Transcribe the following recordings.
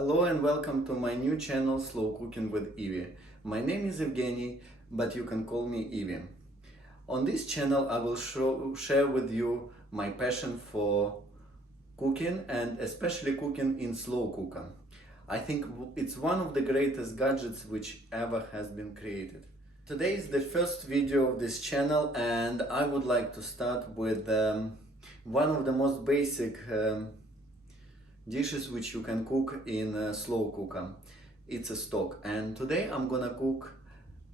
Hello and welcome to my new channel Slow Cooking with Evie. My name is Evgeny, but you can call me Evie. On this channel I will share with you my passion for cooking and especially cooking in slow cooker. I think it's one of the greatest gadgets which ever has been created. Today is the first video of this channel and I would like to start with one of the most basic dishes which you can cook in a slow cooker. It's a stock, and today I'm gonna cook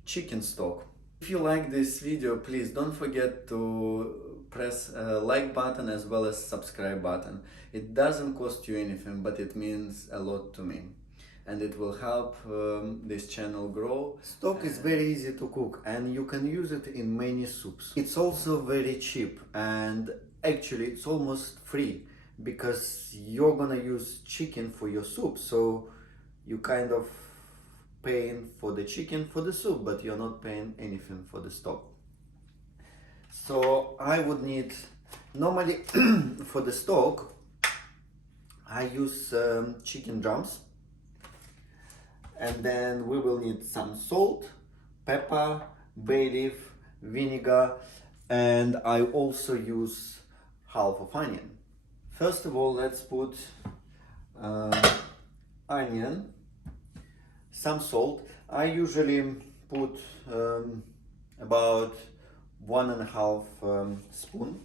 chicken stock. If you like this video, please don't forget to press a like button as well as subscribe button. It doesn't cost you anything, but it means a lot to me and it will help this channel grow. Stock is very easy to cook and you can use it in many soups. It's also very cheap and actually it's almost free because you're gonna use chicken for your soup, so you kind of paying for the chicken for the soup, but you're not paying anything for the stock. So I would need, normally for the stock I use chicken drums, and then we will need some salt, pepper, bay leaf, vinegar, and I also use half of onion. First of all, let's put onion, some salt. I usually put about 1.5 spoon.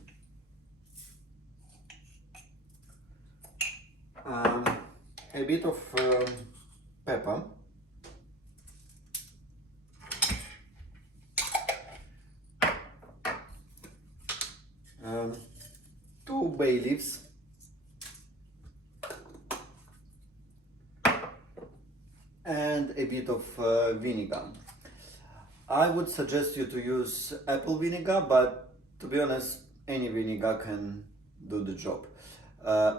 A bit of pepper. Two bay leaves. And a bit of vinegar. I would suggest you to use apple vinegar, but to be honest, any vinegar can do the job.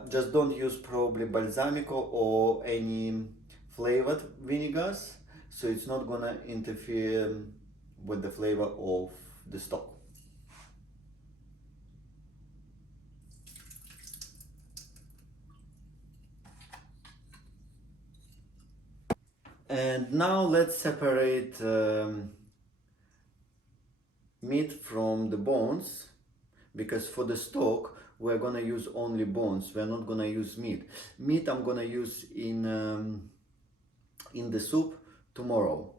Just don't use probably balsamico or any flavored vinegars, so it's not gonna interfere with the flavor of the stock. And now let's separate meat from the bones, because for the stock we're gonna use only bones. We're not gonna use meat. Meat I'm gonna use in the soup tomorrow,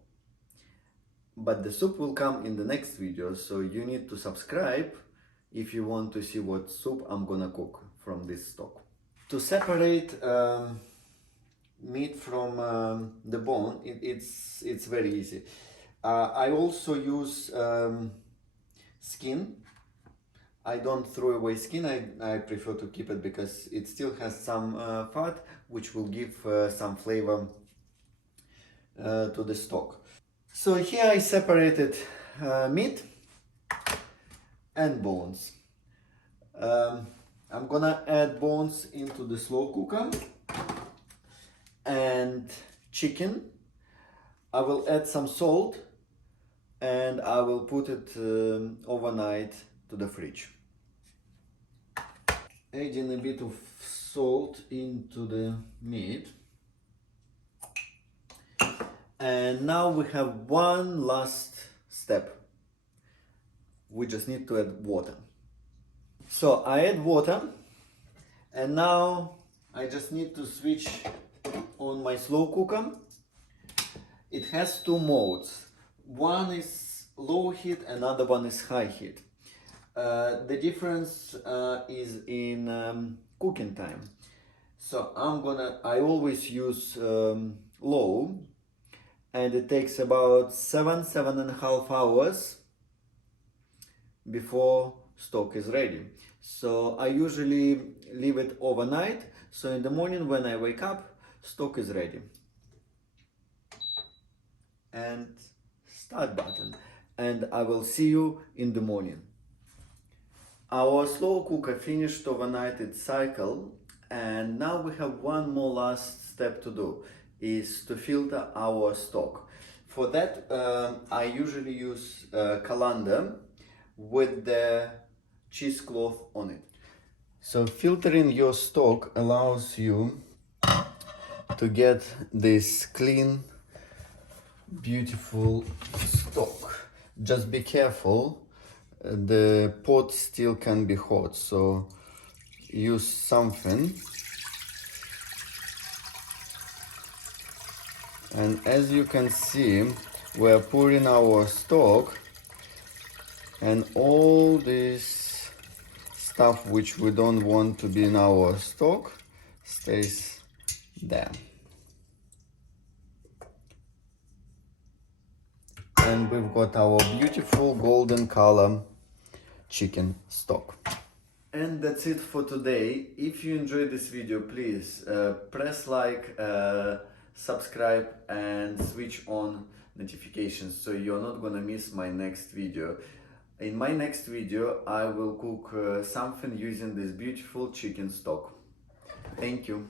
but the soup will come in the next video, so you need to subscribe if you want to see what soup I'm gonna cook from this stock. To separate meat from the bone, it's very easy. I also use skin. I don't throw away skin. I prefer to keep it because it still has some fat, which will give some flavor to the stock. So here I separated meat and bones. I'm gonna add bones into the slow cooker. And chicken, I will add some salt and I will put it overnight to the fridge. Adding a bit of salt into the meat. And now we have one last step. We just need to add water. So I add water and now I just need to switch on my slow cooker. It has two modes. One is low heat, another one is high heat. The difference is in cooking time. So I always use low, and it takes about 7.5 hours before stock is ready. So I usually leave it overnight, so in the morning when I wake up, stock is ready. And start button, and I will see you in the morning. Our slow cooker finished overnight its cycle, and now we have one more last step to do, is to filter our stock. For that I usually use colander with the cheesecloth on it. So filtering your stock allows you to get this clean, beautiful stock. Just be careful, the pot still can be hot, so use something. And as you can see, we're pouring our stock, and all this stuff which we don't want to be in our stock stays there. And we've got our beautiful golden color chicken stock. And that's it for today. If you enjoyed this video, please press like, subscribe and switch on notifications so you're not gonna miss my next video. In my next video I will cook something using this beautiful chicken stock. Thank you.